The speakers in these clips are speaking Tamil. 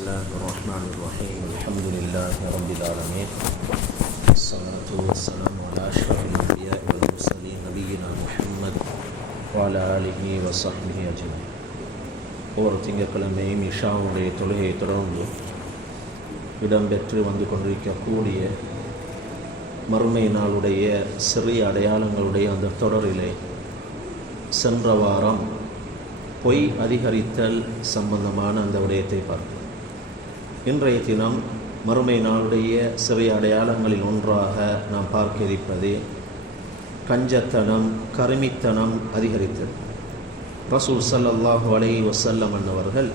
الله الرحمن الرحيم الحمد لله رب العالمين الصلاة والسلام على أشرف الأنبياء والمرسلين نبينا محمد وعلى آله وصحبه أجمعين ஒவ்வொரு திங்கட்கிழமையும் இஷாவுடைய தொழுகையை தொடர்ந்து இடம்பெற்று வந்து கொண்டிருக்கக்கூடிய மறுமை நாளுடைய சிறிய அடையாளங்களுடைய அந்த தொடரிலே சென்ற வாரம் பொய் அதிகரித்தல் சம்பந்தமான அந்த விடயத்தை பார்க்கிறோம் இன்றைய தினம் மறுமை நாளுடைய சிவை அடையாளங்களில் ஒன்றாக நாம் பார்க்க இருப்பது கஞ்சத்தனம் கருமித்தனம் அதிகரித்தல். ரசூல் சல்லாஹு அலை வசல்லம் அன்னவர்கள்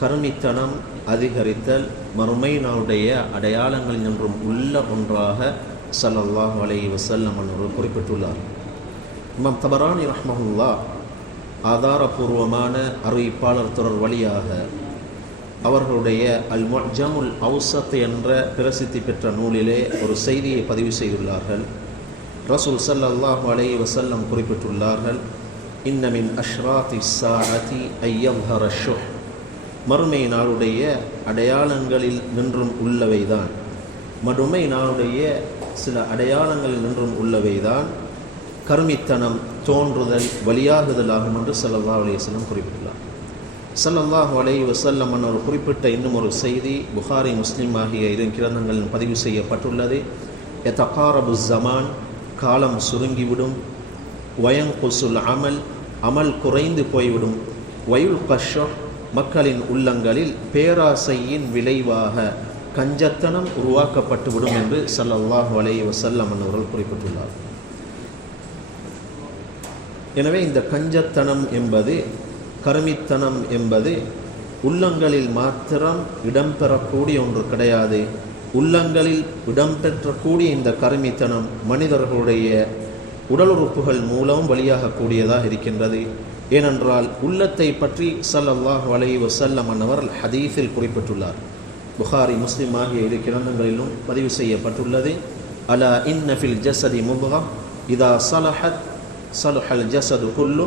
கருமித்தனம் அதிகரித்தல் மறுமை நாளுடைய அடையாளங்களில் என்றும் உள்ள ஒன்றாக ஸல்லல்லாஹு அலை வசல்லம் அன்னவர்கள் குறிப்பிட்டுள்ளார். இமாம் தபரானி ரஹ்மஹுல்லா ஆதாரபூர்வமான அறிவிப்பாளர் தொடர் வழியாக அவர்களுடைய அல் ஜமுல் அவுசத் என்ற பிரசித்தி பெற்ற நூலிலே ஒரு செய்தியை பதிவு செய்துள்ளார்கள். ரசூல் ஸல்லல்லாஹு அலை வசல்லம் குறிப்பிட்டுள்ளார்கள் இன்னமின் அஷ்ராத்தி சாஅதி ஐயம் ஹரஷோ மறுமை நாளுடைய அடையாளங்களில் நின்றும் உள்ளவைதான். மறுமை நாளுடைய சில அடையாளங்களில் நின்றும் உள்ளவைதான். கருமித்தனம் தோன்றுதல் வழியாகுதலாகும் என்று சல்லல்லாஹு அலையம் குறிப்பிட்டுள்ளார். சல்லல்லாஹ் அலை வசல்லம் ஒரு குறிப்பிட்ட இன்னும் ஒரு செய்தி புகாரி முஸ்லீம் ஆகிய இரு கிரந்தங்களில் பதிவு செய்யப்பட்டுள்ளது. எத்தகாரபு ஜமான் காலம் சுருங்கிவிடும். வயங்குசுல் அமல் அமல் குறைந்து போய்விடும். வயுல் கஷோ மக்களின் உள்ளங்களில் பேராசையின் விளைவாக கஞ்சத்தனம் உருவாக்கப்பட்டுவிடும் என்று சல்லல்லாஹ் அலை வசல்லம் அவர்கள் குறிப்பிட்டுள்ளார் எனவே இந்த கஞ்சத்தனம் என்பது கருமித்தனம் என்பது உள்ளங்களில் மாத்திரம் இடம்பெறக்கூடிய ஒன்று கிடையாது. உள்ளங்களில் இடம்பெற்றக்கூடிய இந்த கருமித்தனம் மனிதர்களுடைய உடல் உறுப்புகள் மூலம் வழியாகக்கூடியதாக இருக்கின்றது. ஏனென்றால் உள்ளத்தை பற்றி சல்லல்லாஹு அலைஹி வஸல்லம் அன்னவர் ஹதீஸில் குறிப்பிட்டுள்ளார். புகாரி முஸ்லிம் ஆகிய இரு கிரந்தங்களிலும் பதிவு செய்யப்பட்டுள்ளது. அலா இன்னஃபில் ஜசதி முபா இதா சலஹத் சலுஹல் ஜசது குல்லு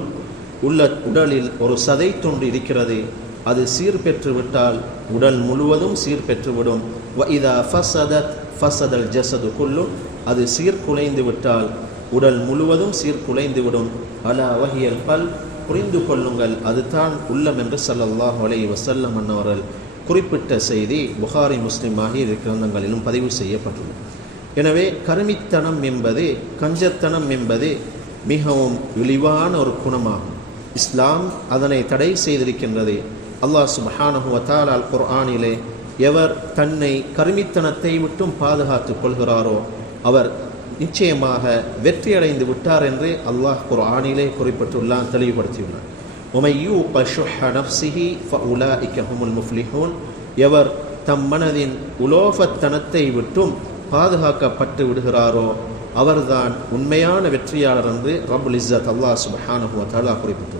உள்ள உடலில் ஒரு சதை துண்டு இருக்கிறது. அது சீர் பெற்று விட்டால் உடல் முழுவதும் சீர் பெற்றுவிடும் வ இதா ஃபசதத் ஃபசதல் ஜசது குல்லும் அது சீர்குலைந்து விட்டால் உடல் முழுவதும் சீர்குலைந்து விடும். அலா வஹியல் பல் புரிந்து கொள்ளுங்கள் அதுதான் உள்ளம் என்று சல்லல்லாஹ் அலை வசல்லம் அன்னவர்கள் குறிப்பிட்ட செய்தி புகாரி முஸ்லீம் ஆகிய கிரந்தங்களிலும் பதிவு செய்யப்பட்டுள்ளது. எனவே கருமித்தனம் என்பது கஞ்சத்தனம் என்பது மிகவும் இழிவான ஒரு குணமாகும். இஸ்லாம் அதனை தடை செய்திருக்கின்றது. அல்லாஹ் சுபஹானஹு அல் குர்ஆனிலே எவர் தன்னை கருமித்தனத்தை விட்டும் பாதுகாத்துக் கொள்கிறாரோ அவர் நிச்சயமாக வெற்றியடைந்து விட்டார் என்று அல்லாஹ் குர்ஆனிலே குறிப்பிட்டுள்ளான் தெளிவுபடுத்தியுள்ளார் உமையூ பஷுஹ நப்சிஹி ஃபஉலாஇக இக்கஹுமுல் முஃப்லிஹூன். எவர் தம் மனதின் உலோபத்தனத்தை விட்டும் பாதுகாக்கப்பட்டு விடுகிறாரோ அவர்தான் உண்மையான வெற்றியாளர் என்று ரபுல் இஸ்ஸத் அல்லாஹ் சுபஹானஹு வதஆலா குறிப்பிட்டுள்ளார்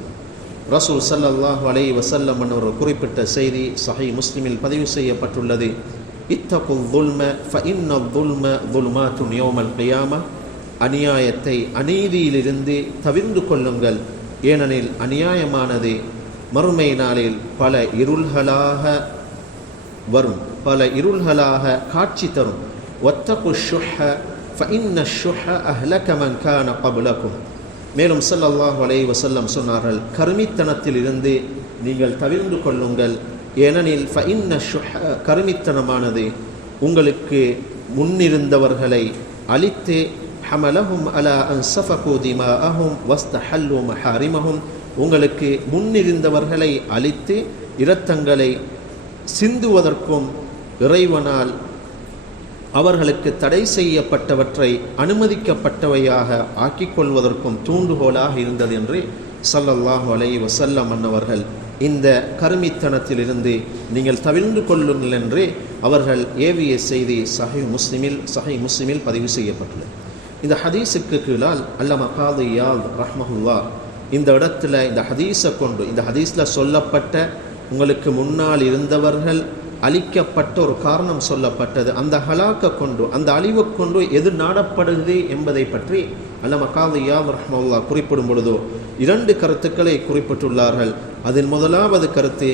ரசூல் சல்லல்லாஹ் அலை வசல்லம் அவர்கள் குறிப்பிட்ட செய்தி சஹை முஸ்லிமில் பதிவு செய்யப்பட்டுள்ளது. இத்தகுல் துல்ம ஃபஇன்ன துல்ம துல்மாத்துன் யௌமல் கியாம அநியாயத்தை அநீதியிலிருந்து தவிர்ந்து கொள்ளுங்கள். ஏனெனில் அநியாயமானது மறுமை நாளில் பல இருள்களாக வரும். பல இருள்களாக காட்சி தரும். ஒத்தகு ஷுஹ ஃபஇன்ன ஷுஹ அஹ்லக மன் கான கபுலக்கும் மேலும் ஸல்லல்லாஹு வலை வசல்லம் சொன்னார்கள் கருமித்தனத்தில் இருந்து நீங்கள் தவிர்ந்து கொள்ளுங்கள். ஏனெனில் ஃபஇன்ன கருமித்தனமானது உங்களுக்கு முன்னிருந்தவர்களை அழித்து ஹமலஹும் அலா அன் அஹும் வஸ்த வஸ்தஹல்லு மஹாரிமஹும் உங்களுக்கு முன்னிருந்தவர்களை அழித்து இரத்தங்களை சிந்துவதற்கும் இறைவனால் அவர்களுக்கு தடை செய்யப்பட்டவற்றை அனுமதிக்கப்பட்டவையாக ஆக்கிக் கொள்வதற்கும் தூண்டுகோலாக இருந்தது என்று சல்லல்லாஹு அலை வசல்லம் அன்னவர்கள் இந்த கருமித்தனத்திலிருந்து நீங்கள் தவிழ்ந்து கொள்ளுங்கள் என்று அவர்கள் ஏவிய செய்தி சஹை முஸ்லிமில் சஹை முஸ்லிமில் பதிவு செய்யப்பட்டுள்ளது. இந்த ஹதீஸுக்கு கீழால் அல்லம காது யால் ரஹ்மஹுல்லா இந்த இடத்துல இந்த ஹதீஸை கொண்டு இந்த ஹதீஸில் சொல்லப்பட்ட உங்களுக்கு முன்னால் இருந்தவர்கள் அழிக்கப்பட்ட ஒரு காரணம் சொல்லப்பட்டது. அந்த ஹலாக்கை கொண்டு அந்த அழிவை கொண்டு எது நாடப்படுது என்பதை பற்றி அல்லம காது யாத் ரஹ்மல்லா குறிப்பிடும் பொழுதோ இரண்டு கருத்துக்களை குறிப்பிட்டுள்ளார்கள். அதில் முதலாவது கருத்து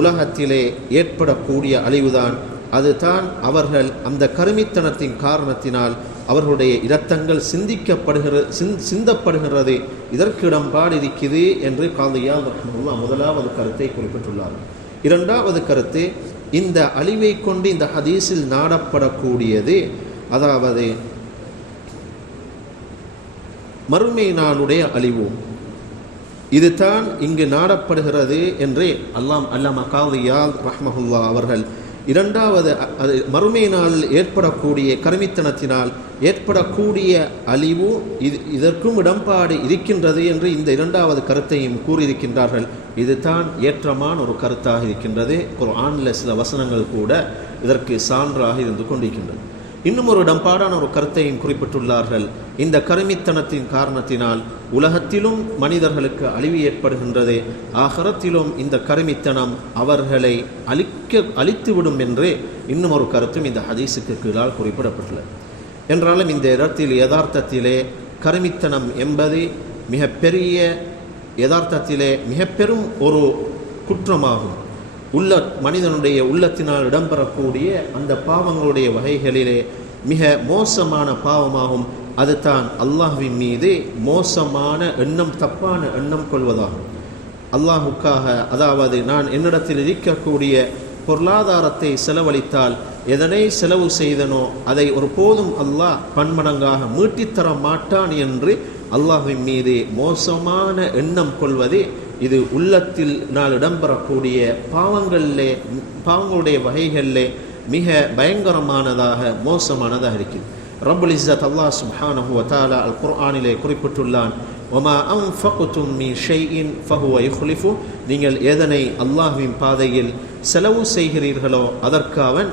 உலகத்திலே ஏற்படக்கூடிய அழிவுதான். அதுதான் அவர்கள் அந்த கருமித்தனத்தின் காரணத்தினால் அவர்களுடைய இரத்தங்கள் சிந்திக்கப்படுகிற சிந் சிந்தப்படுகிறது இதற்கு இடம்பாடு இருக்குது என்று காந்தியா ரஹ்மல்லா முதலாவது கருத்தை குறிப்பிட்டுள்ளார். இரண்டாவது கருத்து இந்த அழிவை கொண்டு இந்த ஹதீஸில் நாடப்படக்கூடியது அதாவது மறுமை நாளுடைய அழிவு. இதுதான் இங்கு நாடப்படுகிறது என்று அல்லாம் அல்லாம காதியால் ரஹ்மஹுல்லா அவர்கள் இரண்டாவது அது மறுமை நாளில் ஏற்படக்கூடிய கருமித்தனத்தினால் ஏற்படக்கூடிய அழிவு இது இதற்கும் இடம்பாடு இருக்கின்றது என்று இந்த இரண்டாவது கருத்தையும் கூறியிருக்கின்றார்கள். இதுதான் ஏற்றமான ஒரு கருத்தாக இருக்கின்றது. ஒரு ஆண்ல சில வசனங்கள் கூட இதற்கு சான்றாக இருந்து கொண்டிருக்கின்றது. இன்னும் ஒரு இடம்பாடான ஒரு கருத்தையும் குறிப்பிட்டுள்ளார்கள். இந்த கருமித்தனத்தின் காரணத்தினால் உலகத்திலும் மனிதர்களுக்கு அழிவு ஏற்படுகின்றது. ஆகரத்திலும் இந்த கருமித்தனம் அவர்களை அழிக்க அழித்துவிடும் என்று இன்னும் ஒரு கருத்தும் இந்த ஹதீஸுக்கு கீழால் குறிப்பிடப்பட்டுள்ளது. என்றாலும் இந்த இடத்தில் யதார்த்தத்திலே கருமித்தனம் என்பது மிகப்பெரிய யதார்த்தத்திலே மிக பெரும் ஒரு குற்றமாகும். உள்ள மனிதனுடைய உள்ளத்தினால் இடம்பெறக்கூடிய அந்த பாவங்களுடைய வகைகளிலே மிக மோசமான பாவமாகும். அதுதான் அல்லாஹ்வின் மீது மோசமான எண்ணம் தப்பான எண்ணம் கொள்வதாகும். அல்லாஹுக்காக அதாவது நான் என்னிடத்தில் இருக்கக்கூடிய பொருளாதாரத்தை செலவழித்தால் எதனை செலவு செய்தனோ அதை ஒருபோதும் அல்லாஹ் பன்மடங்காக மீட்டித்தர மாட்டான் என்று அல்லாஹ்வின் மீது மோசமான எண்ணம் கொள்வதே இது உள்ளத்தில் நாள் இடம்பெறக்கூடிய பாவங்களிலே பாவங்களுடைய வகைகளிலே மிக பயங்கரமானதாக மோசமானதாக இருக்குது ரபுல் இஸ்ஸத் அல்லாஹ் சுப்ஹானஹு வ தஆலா அல் குர்ஆனிலே குறிப்பிட்டுள்ளான் ஒமா அம் ஃபகுத்தும் மீ ஷெய்இன் ஃபஹுவ யுக்லிஃபு நீங்கள் எதனை அல்லாஹ்வின் பாதையில் செலவு செய்கிறீர்களோ அதற்கு அவன்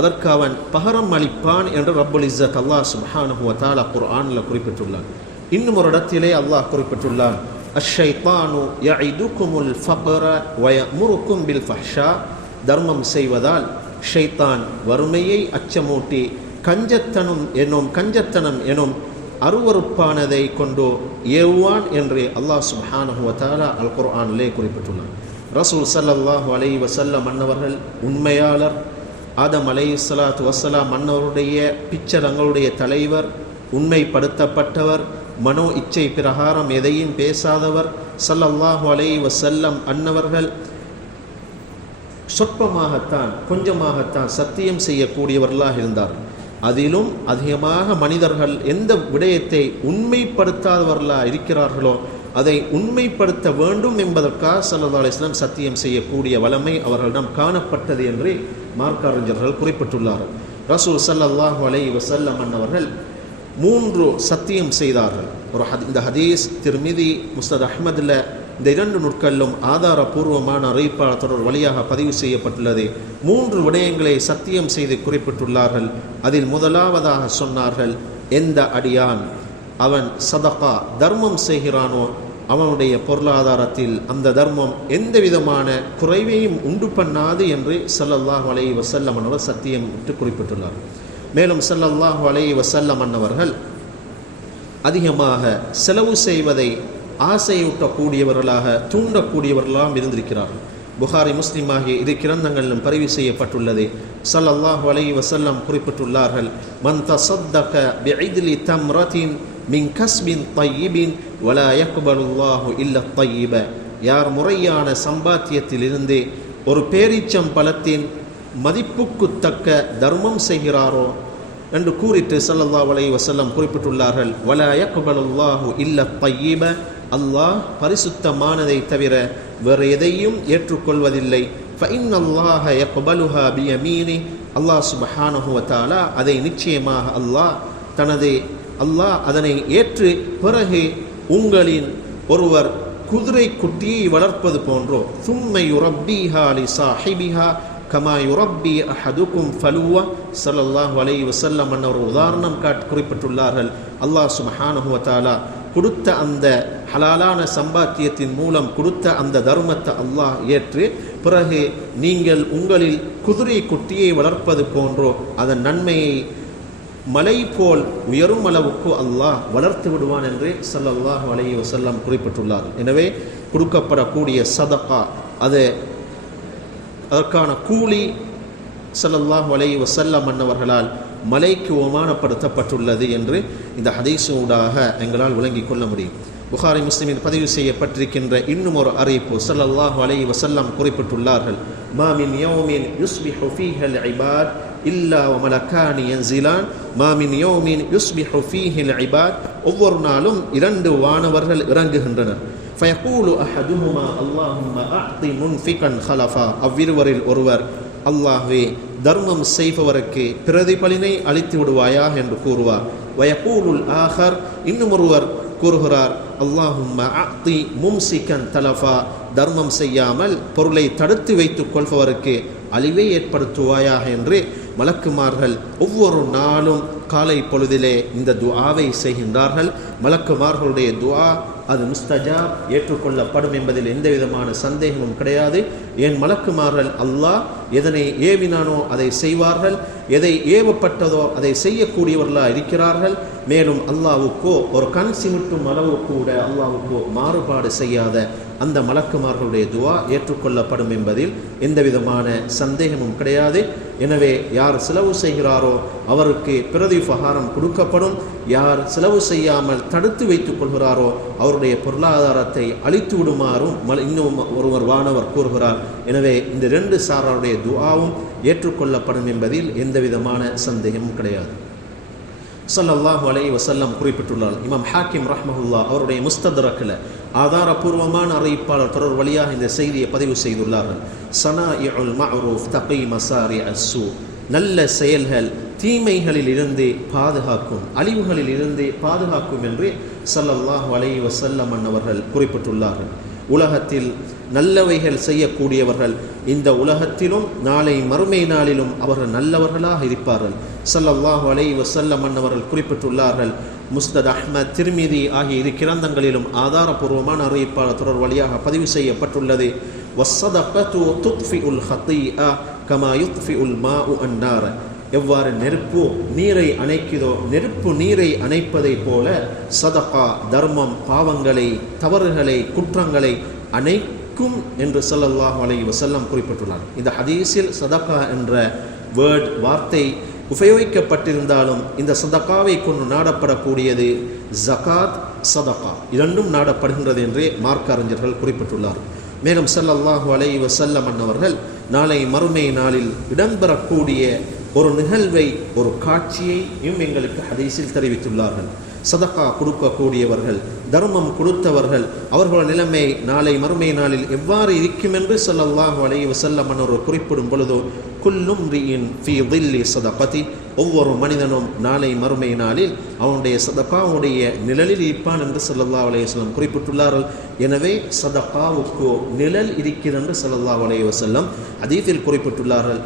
அதற்கு அவன் பகரம் அளிப்பான் என்று ரப்புல் இஸ்ஸத் அல்லாஹ் சுப்ஹானஹு வ தஆலா குர்ஆனில் குறிப்பிட்டுள்ளான். இன்னும் ஒரு இடத்திலே அல்லாஹ் குறிப்பிட்டுள்ளான் அஷ்ஷைத்தானு யஇதுகுமுல் ஃபக்ர வ முறுக்கும் பில் ஃபஹ்ஷா. தர்மம் செய்வதால் ஷைத்தான் வறுமையை அச்சமூட்டி கஞ்சத்தனம் எனும் கஞ்சத்தனம் எனும் அருவறுப்பானதை கொண்டு ஏவுவான் என்று அல்லாஹ் சுப்ஹானஹு வ அல் குர்ஆனிலே குறிப்பிட்டுள்ளார் ரசூல் ஸல்லல்லாஹு அலைஹி வஸல்லம் அன்னவர்கள் உண்மையாளர் ஆதம் அலை சலாத்து வசலாம் மன்னவருடைய பிச்சரங்களுடைய தலைவர் உண்மைப்படுத்தப்பட்டவர் மனோ இச்சை பிரகாரம் எதையும் பேசாதவர் சல்லல்லாஹு அலை வசல்லம் அன்னவர்கள் சொற்பமாகத்தான் கொஞ்சமாகத்தான் சத்தியம் செய்யக்கூடியவர்களாக இருந்தார் அதிலும் அதிகமாக மனிதர்கள் எந்த விடயத்தை உண்மைப்படுத்தாதவர்களாக இருக்கிறார்களோ அதை உண்மைப்படுத்த வேண்டும் என்பதற்காக சல்லா அலிஸ்லாம் சத்தியம் செய்யக்கூடிய வளமை அவர்களிடம் காணப்பட்டது என்று மார்க்கறிஞர்கள் குறிப்பிட்டுள்ளார்கள். ரசூல் ஸல்லல்லாஹு அலை வசல்லம் அன்னவர்கள் மூன்று சத்தியம் செய்தார்கள். ஒரு ஹத் இந்த ஹதீஸ் திருமிதி முஸ்தத் அஹ்மதில் இந்த இரண்டு நுட்களிலும் ஆதாரபூர்வமான அறிவிப்பாளர் தொடர் வழியாக பதிவு செய்யப்பட்டுள்ளது. மூன்று விடயங்களை சத்தியம் செய்து குறிப்பிட்டுள்ளார்கள். அதில் முதலாவதாக சொன்னார்கள் எந்த அடியான் அவன் சதகா தர்மம் செய்கிறானோ அவனுடைய பொருளாதாரத்தில் அந்த தர்மம் எந்த விதமான குறைவையும் உண்டு பண்ணாது என்று சல்லல்லாஹ் அலைஹி வஸல்லம் சத்தியம் விட்டு குறிப்பிட்டுள்ளார் மேலும் ஸல்லல்லாஹு அலை வசல்லம் அன்னவர்கள் அதிகமாக செலவு செய்வதை ஆசையூட்டக்கூடியவர்களாக தூண்டக்கூடியவர்களாக இருந்திருக்கிறார்கள். புகாரி முஸ்லீம் ஆகிய இரு கிரந்தங்களிலும் பதிவு செய்யப்பட்டுள்ளது சல்லல்லாஹு அலை வசல்லம் குறிப்பிட்டுள்ளார்கள். மன் தஸத்தக பிஇத்லி தம்ரத்தின் மின் கஸ்பின் தையிபின் வலா யக்பலுல்லாஹு இல்ல தையிப யார் முறையான சம்பாத்தியத்திலிருந்து ஒரு பேரீச்சம் பழத்தின் மதிப்புக்கு தக்க தர்மம் செய்கிறாரோ என்று கூறிட்டு சல்லல்லா அலை வசல்லம் குறிப்பிட்டுள்ளார்கள். வலயக்குபலுல்லாஹு இல்ல பையீப அல்லாஹ் பரிசுத்தமானதை தவிர வேறு எதையும் ஏற்றுக்கொள்வதில்லை. ஃபைன் அல்லாஹ யக்பலுஹா பியமீனி. அல்லாஹ் சுப்ஹானஹு அதை நிச்சயமாக அல்லாஹ் தனது அல்லாஹ் அதனை ஏற்று பிறகு உங்களின் ஒருவர் குதிரை குட்டியை வளர்ப்பது போன்றோ. சும்மை யுரப்பிஹா அலி சாஹிபிஹா. கமா யுரப்பி அஹதுக்கும் ஃபலுவா சல்லல்லாஹ் வலை இவு என்ற ஒரு உதாரணம் காட் குறிப்பிட்டுள்ளார்கள். அல்லாஹ் சுப்ஹானஹு கொடுத்த அந்த ஹலாலான சம்பாத்தியத்தின் மூலம் கொடுத்த அந்த தர்மத்தை அல்லாஹ் ஏற்று பிறகு நீங்கள் உங்களில் குதிரை குட்டியை வளர்ப்பது போன்றோ அதன் நன்மையை மலை போல் உயரும் அளவுக்கு அல்லாஹ் வளர்த்து விடுவான் என்று சல்லல்லாஹ் அலைஹி வஸல்லம் குறிப்பிட்டுள்ளார் எனவே கொடுக்கப்படக்கூடிய சதகா அது அதற்கான கூலி சல்லல்லாஹ் அலைஹி வசல்லம் அன்னவர்களால் மலைக்கு ஓமானப்படுத்தப்பட்டுள்ளது என்று இந்த ஹதீஸூடாக எங்களால் விளங்கிக் கொள்ள முடியும். புகாரி முஸ்லிமில் பதிவு செய்யப்பட்டிருக்கின்ற இன்னும் ஒரு அறிவிப்பு சல்லல்லாஹ் அலை வஸல்லம் குறிப்பிட்டுள்ளார்கள். மாமின் யோமின் யுஸ்பிஹு ஃபீஹல் இபாத் இல்லா வமலக்கானி யன்சிலான். மாமின் யோமின் யுஸ்பிஹு ஃபீஹில் இபாத். ஒவ்வொரு நாளும் இரண்டு வானவர்கள் இறங்குகின்றனர். ஃபயகூலு அஹதுஹுமா அல்லாஹும்ம அஅதி முன்ஃபிகன் ஹலஃபா அவ்விருவரில் ஒருவர் அல்லாஹ்வே தர்மம் செய்பவருக்கு பிரதிபலினை அளித்து விடுவாயா? என்று கூறுவார். வயகூலுல் ஆஹர் இன்னும் ஒருவர் கூறுகிறார் அல்லாஹும்ம அஅதி மும்சிகன் தலஃபா. தர்மம் செய்யாமல் பொருளை தடுத்து வைத்துக் கொள்பவருக்கு அழிவை ஏற்படுத்துவாயாக என்று மலக்குமார்கள் ஒவ்வொரு நாளும் காலை பொழுதிலே இந்த துஆவை செய்கின்றார்கள். மலக்குமார்களுடைய துஆ அது முஸ்தஜாப் ஏற்றுக்கொள்ளப்படும் என்பதில் எந்த விதமான சந்தேகமும் கிடையாது. என் மலக்குமார்கள் அல்லாஹ் எதனை ஏவினானோ அதை செய்வார்கள் எதை ஏவப்பட்டதோ அதை செய்யக்கூடியவர்களாக இருக்கிறார்கள் மேலும் அல்லாவுக்கோ ஒரு கண் சிமிட்டும் அளவு கூட அல்லாவுக்கோ மாறுபாடு செய்யாத அந்த மலக்குமார்களுடைய துவா ஏற்றுக்கொள்ளப்படும் என்பதில் எந்த விதமான சந்தேகமும் கிடையாது. எனவே யார் செலவு செய்கிறாரோ அவருக்கு பிரதிபகாரம் கொடுக்கப்படும். யார் செலவு செய்யாமல் தடுத்து வைத்துக் கொள்கிறாரோ அவருடைய பொருளாதாரத்தை அழித்து விடுமாறும் மல- இன்னும் ஒருவர் வானவர் கூறுகிறார். எனவே இந்த ரெண்டு சாராருடைய துவாவும் ஏற்றுக்கொள்ளப்படும் என்பதில் எந்த விதமான சந்தேகமும் கிடையாது. சல்லாஹூ அலை வசல்லம் குறிப்பிட்டுள்ளார். இமாம் ஹாக்கிம் ரஹ்மஹுல்லா அவருடைய முஸ்தரக்கில் ஆதாரபூர்வமான அறிவிப்பாளர் தொடர் வழியாக இந்த செய்தியை பதிவு செய்துள்ளார்கள். சனாஇஉல் மஅரூஃப் தகி மசாரி அஸ்ஸூ நல்ல செயல்கள் தீமைகளில் இருந்து பாதுகாக்கும் அழிவுகளில் இருந்து பாதுகாக்கும் என்று ஸல்லல்லாஹு அலை வசல்லம் அன்னவர்கள் குறிப்பிட்டுள்ளார்கள். உலகத்தில் நல்லவைகள் செய்யக்கூடியவர்கள். இந்த உலகத்திலும் நாளை மறுமை நாளிலும் அவர்கள் நல்லவர்களாக இருப்பார்கள். ஸல்லல்லாஹு அலை வசல்ல அன்னவர்கள் குறிப்பிட்டுள்ளார்கள். முஸ்தத் அஹ்மத் திருமிதி ஆகிய இரு கிரந்தங்களிலும் ஆதாரபூர்வமான அறிவிப்பாளர் தொடர் வழியாக பதிவு செய்யப்பட்டுள்ளது. வஸ்ஸதகத்து துத்ஃபிஉல் ஹத்தீஅ கமா மா உ அன்னார எவ்வாறு நெருப்பு நீரை அணைக்குதோ நெருப்பு நீரை அணைப்பதைப் போல சதகா தர்மம் பாவங்களை தவறுகளை குற்றங்களை அணைக்கும் என்று ஸல்லல்லாஹு அலை வசல்லம் குறிப்பிட்டுள்ளார். இந்த ஹதீஸில் சதகா என்ற வேர்ட் வார்த்தை உபயோகிக்கப்பட்டிருந்தாலும் இந்த சதக்காவை கொண்டு நாடப்படக்கூடியது ஜகாத் சதகா இரண்டும் நாடப்படுகின்றது என்றே மார்க்க அறிஞர்கள் குறிப்பிட்டுள்ளார். மேலும் சல்லல்லாஹு அலை வசல்லம் அன்னவர்கள் நாளை மறுமை நாளில் இடம்பெறக்கூடிய ஒரு நிகழ்வை ஒரு காட்சியையும் எங்களுக்கு ஹதீஸில் தெரிவித்துள்ளார்கள். சதகா கொடுக்கக்கூடியவர்கள் தர்மம் கொடுத்தவர்கள் அவர்களோட நிலைமை நாளை மறுமை நாளில் எவ்வாறு இருக்கும் என்று ஸல்லல்லாஹு அலைஹி வசல்லம் அன்னவர் குறிப்பிடும் பொழுதோ குல்லும் ரியின் ஃபி தில்லி சதபதி ஒவ்வொரு மனிதனும் நாளை மறுமை நாளில் அவனுடைய சதகாவுடைய நிழலில் இருப்பான் என்று ஸல்லல்லாஹு அலைஹி குறிப்பிட்டுள்ளார்கள். எனவே சதகாவுக்கு நிழல் இருக்கிறது என்று ஸல்லல்லாஹு அலைஹி வஸல்லம் ஹதீஸில் குறிப்பிட்டுள்ளார்கள்.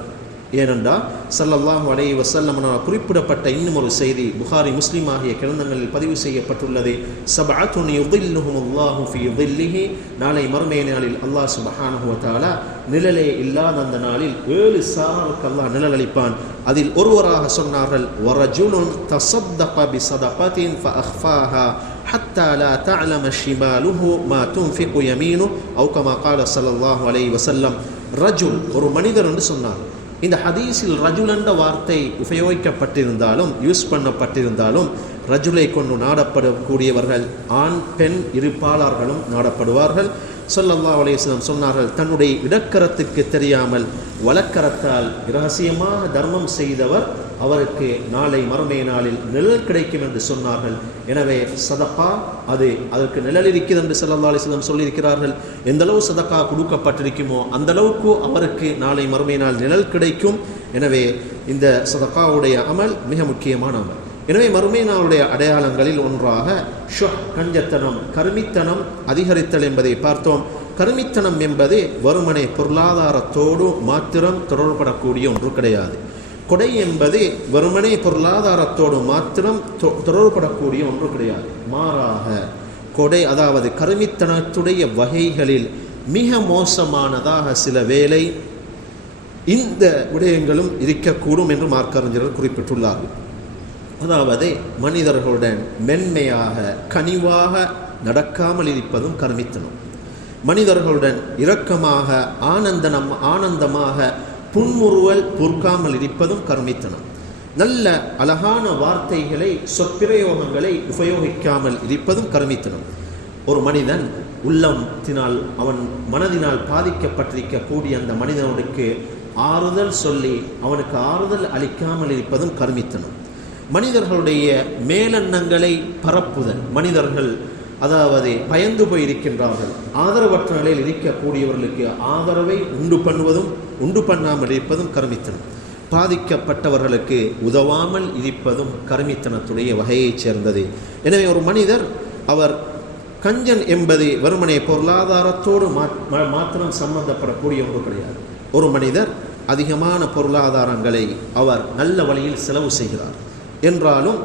ஏனென்றால் சல்லல்லாஹு அலைஹி வசல்லமனால் குறிப்பிடப்பட்ட இன்னும் ஒரு செய்தி புகாரி முஸ்லீம் ஆகிய கிரந்தங்களில் பதிவு செய்யப்பட்டுள்ளது சபாத்துன் யுதில்லுஹுமுல்லாஹு ஃபி யுதில்லிஹி நாளை மறுமைய நாளில் அல்லாஹ் சுபஹானஹு சுபஹானுவத்தாலா நிழலே இல்லாத அந்த நாளில் ஏழு சாருக்கு அல்லாஹ் நிழல் அளிப்பான் அதில் ஒருவராக சொன்னார்கள் வரஜுலுன் தசத்தப பி சதபத்தின் ஃபஹ்ஃபாஹா حتى لا تعلم شماله ما تنفق يمينه أو كما قال صلى الله عليه وسلم رجل ஒரு மனிதர் என்று சொன்னார் இந்த ஹதீஸில் ரஜுல் என்ற வார்த்தை உபயோகிக்கப்பட்டிருந்தாலும் யூஸ் பண்ணப்பட்டிருந்தாலும் ரஜுலை கொண்டு நாடப்படக்கூடியவர்கள் ஆண் பெண் இருப்பாளர்களும் நாடப்படுவார்கள். சொல்லல்லா அலைஹி சொன்னார்கள் தன்னுடைய இடக்கரத்துக்கு தெரியாமல் வலக்கரத்தால் இரகசியமாக தர்மம் செய்தவர் அவருக்கு நாளை மறுமை நாளில் நிழல் கிடைக்கும் என்று சொன்னார்கள். எனவே சதப்பா அது அதற்கு நிழல் இருக்கிறது என்று ஸல்லல்லாஹு அலிஸ்லம் சொல்லியிருக்கிறார்கள். எந்தளவு சதக்கா கொடுக்கப்பட்டிருக்குமோ அந்த அளவுக்கு அவருக்கு நாளை மறுமை நாள் நிழல் கிடைக்கும். எனவே இந்த சதக்காவுடைய அமல் மிக முக்கியமான அமல். எனவே மறுமை நாளுடைய அடையாளங்களில் ஒன்றாக ஷுஹ் கஞ்சத்தனம் கருமித்தனம் அதிகரித்தல் என்பதை பார்த்தோம். கருமித்தனம் என்பது வறுமனை பொருளாதாரத்தோடு மாத்திரம் தொடர்படக்கூடிய ஒன்று கிடையாது. கொடை என்பது வெறுமனே பொருளாதாரத்தோடு மாத்திரம் தொ- தொடர்படக்கூடிய ஒன்று கிடையாது. மாறாக கொடை அதாவது கருமித்தனத்துடைய வகைகளில் மிக மோசமானதாக சில வேலை இந்த விடயங்களும் இருக்கக்கூடும் என்று மார்க்கறிஞர்கள் குறிப்பிட்டுள்ளார்கள். அதாவது மனிதர்களுடன் மென்மையாக கனிவாக நடக்காமல் இருப்பதும் கர்மித்தனம். மனிதர்களுடன் இரக்கமாக ஆனந்தனம் ஆனந்தமாக புன்முறுவல் பொறுக்காமல் இருப்பதும் கர்மித்தனம். நல்ல அழகான வார்த்தைகளை சொற்பிரயோகங்களை உபயோகிக்காமல் இருப்பதும் கர்மித்தனம். ஒரு மனிதன் உள்ளத்தினால் அவன் மனதினால் பாதிக்கப்பட்டிருக்கக்கூடிய அந்த மனிதனுக்கு ஆறுதல் சொல்லி அவனுக்கு ஆறுதல் அளிக்காமல் இருப்பதும் கர்மித்தனம். மனிதர்களுடைய மேலெண்ணங்களை பரப்புதல். மனிதர்கள் அதாவது பயந்து போயிருக்கின்றார்கள். ஆதரவற்ற நிலையில் இருக்கக்கூடியவர்களுக்கு ஆதரவை உண்டு பண்ணுவதும் உண்டு பண்ணாமல் இருப்பதும் கருமித்தனம். பாதிக்கப்பட்டவர்களுக்கு உதவாமல் இருப்பதும் கருமித்தனத்துடைய வகையைச் சேர்ந்தது. எனவே ஒரு மனிதர் அவர் கஞ்சன் என்பது வெறுமனே பொருளாதாரத்தோடு மாத்திரம் சம்பந்தப்படக்கூடிய ஒன்று கிடையாது. ஒரு மனிதர் அதிகமான பொருளாதாரங்களை அவர் நல்ல வழியில் செலவு செய்கிறார். என்றாலும்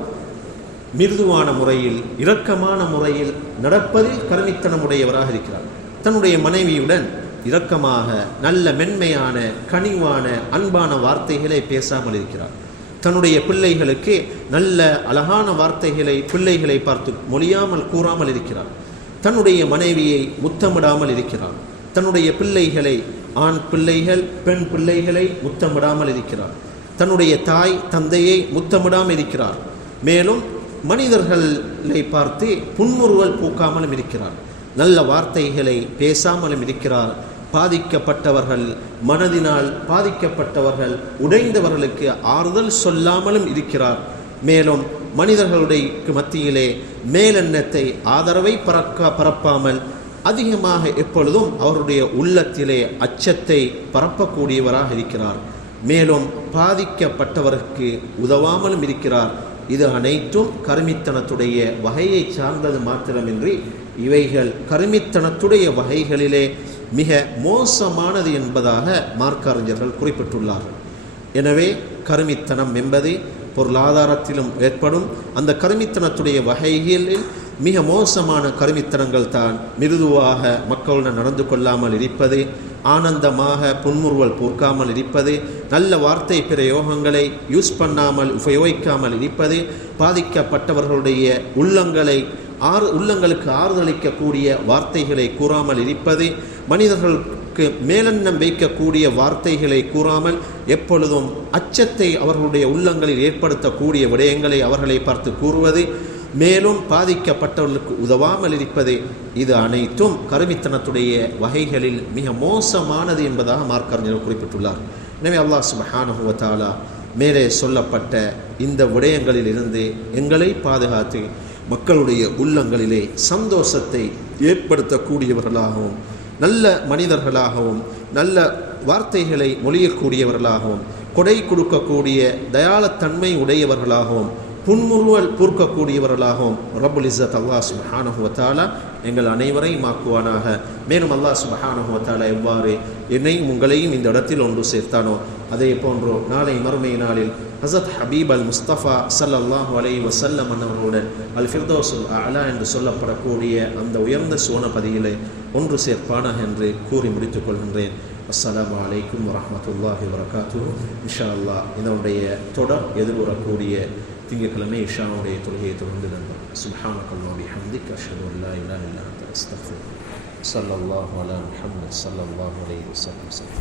மிருதுவான முறையில் இரக்கமான முறையில் நடப்பதில் கருணித்தனமுடையவராக இருக்கிறார். தன்னுடைய மனைவியுடன் இரக்கமாக நல்ல மென்மையான கனிவான அன்பான வார்த்தைகளை பேசாமல் இருக்கிறார். தன்னுடைய பிள்ளைகளுக்கு நல்ல அழகான வார்த்தைகளை பிள்ளைகளை பார்த்து மொழியாமல் கூறாமல் இருக்கிறார். தன்னுடைய மனைவியை முத்தமிடாமல் இருக்கிறார். தன்னுடைய பிள்ளைகளை ஆண் பிள்ளைகள் பெண் பிள்ளைகளை முத்தமிடாமல் இருக்கிறார். தன்னுடைய தாய் தந்தையை முத்தமிடாமல் இருக்கிறார் மேலும் மனிதர்களை பார்த்து புன்முறுவல் பூக்காமலும் இருக்கிறார். நல்ல வார்த்தைகளை பேசாமலும் இருக்கிறார். பாதிக்கப்பட்டவர்கள் மனதினால் பாதிக்கப்பட்டவர்கள் உடைந்தவர்களுக்கு ஆறுதல் சொல்லாமலும் இருக்கிறார். மேலும் மனிதர்களுடைய மத்தியிலே மேலெண்ணத்தை ஆதரவை பறக்க பரப்பாமல் அதிகமாக எப்பொழுதும் அவருடைய உள்ளத்திலே அச்சத்தை பரப்பக்கூடியவராக இருக்கிறார். மேலும் பாதிக்கப்பட்டவருக்கு உதவாமலும் இருக்கிறார். இது அனைத்தும் கருமித்தனத்துடைய வகையை சார்ந்தது மாத்திரமின்றி இவைகள் கருமித்தனத்துடைய வகைகளிலே மிக மோசமானது என்பதாக மார்க்கறிஞர்கள் குறிப்பிட்டுள்ளார்கள் எனவே கருமித்தனம் என்பது பொருளாதாரத்திலும் ஏற்படும். அந்த கருமித்தனத்துடைய வகைகளில் மிக மோசமான கருமித்தனங்கள் தான் மிருதுவாக மக்களுடன் நடந்து கொள்ளாமல் இருப்பது ஆனந்தமாக புன்முறுவல் பூர்க்காமல் இருப்பது நல்ல வார்த்தை பிரயோகங்களை யூஸ் பண்ணாமல் உபயோகிக்காமல் இருப்பது பாதிக்கப்பட்டவர்களுடைய உள்ளங்களை ஆறு உள்ளங்களுக்கு ஆறுதளிக்கக்கூடிய வார்த்தைகளை கூறாமல் இருப்பது மனிதர்களுக்கு மேலெண்ணம் வைக்கக்கூடிய வார்த்தைகளை கூறாமல் எப்பொழுதும் அச்சத்தை அவர்களுடைய உள்ளங்களில் ஏற்படுத்தக்கூடிய விடயங்களை அவர்களை பார்த்து கூறுவது மேலும் பாதிக்கப்பட்டவர்களுக்கு உதவாமல் இருப்பதே இது அனைத்தும் கருமித்தனத்துடைய வகைகளில் மிக மோசமானது என்பதாக மார்க்கறிஞர் குறிப்பிட்டுள்ளார். எனவே அல்லாஹ் சுபஹானுவத்தாலா மேலே சொல்லப்பட்ட இந்த விடயங்களில் இருந்து எங்களை பாதுகாத்து மக்களுடைய உள்ளங்களிலே சந்தோஷத்தை ஏற்படுத்தக்கூடியவர்களாகவும் நல்ல மனிதர்களாகவும் நல்ல வார்த்தைகளை மொழியக்கூடியவர்களாகவும் கொடை கொடுக்கக்கூடிய தயாளத்தன்மை உடையவர்களாகவும் புன்முறுவல் பூர்க்கக்கூடியவர்களாகவும் ரபுல் இசத் அல்லாஹ் சுபஹானஹுவத்தாலா எங்கள் அனைவரையும் ஆக்குவானாக. மேலும் அல்லாஹ் சுபஹானஹுவத்தாலா எவ்வாறு என்னையும் உங்களையும் இந்த இடத்தில் ஒன்று சேர்த்தானோ அதே போன்றோ நாளை மறுமை நாளில் ஹசத் ஹபீப் அல் முஸ்தபா சல்லல்லாஹு அலை வசல்லம் அன்னவர்களுடன் அல் ஃபிர்தோசுல் அலா என்று சொல்லப்படக்கூடிய அந்த உயர்ந்த சோனபதியிலே ஒன்று சேர்ப்பானாக என்று கூறி முடித்துக் கொள்கின்றேன். அஸ்லாம் அலைக்கும் வரமத்துல்லாஹி வரகாத்து இன்ஷா அல்லாஹ் இதனுடைய தொடர் எதிர்வரக்கூடிய تيجي كلامي شاور يتول تلهي تول هند سبحانك اللهم وبحمدك أشهد أن لا إله إلا أنت أستغفرك. صلى الله على محمد صلى الله عليه وسلم.